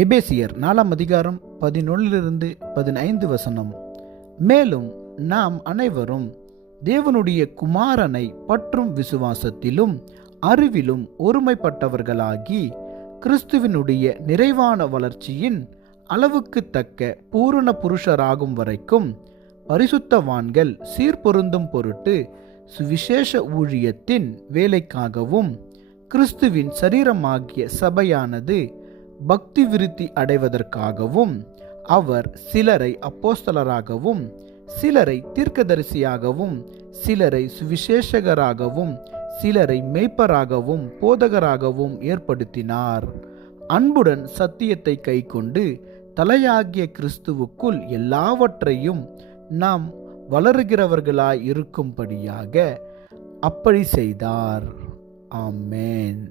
எபேசியர் 4:11-15 மேலும் நாம் அனைவரும் தேவனுடைய குமாரனை பற்றும் விசுவாசத்திலும் அறிவிலும் ஒருமைப்பட்டவர்களாகி கிறிஸ்துவினுடைய நிறைவான வளர்ச்சியின் அளவுக்கு தக்க பூரண புருஷராகும் வரைக்கும் பரிசுத்தவான்கள் சீர்பொருந்தும் பொருட்டு சுவிசேஷ ஊழியத்தின் வேலைக்காகவும் கிறிஸ்துவின் சரீரமாகிய சபையானது பக்தி விருத்தி அடைவதற்காகவும் அவர் சிலரை அப்போஸ்தலராகவும் சிலரை தீர்க்கதரிசியாகவும் சிலரை சுவிசேஷகராகவும் சிலரை மேய்ப்பராகவும் போதகராகவும் ஏற்படுத்தினார். அன்புடன் சத்தியத்தை கைக்கொண்டு தலையாகிய கிறிஸ்துவுக்குள் எல்லாவற்றையும் நாம் வளருகிறவர்களாய் இருக்கும்படியாக அப்படி செய்தார். ஆமென்.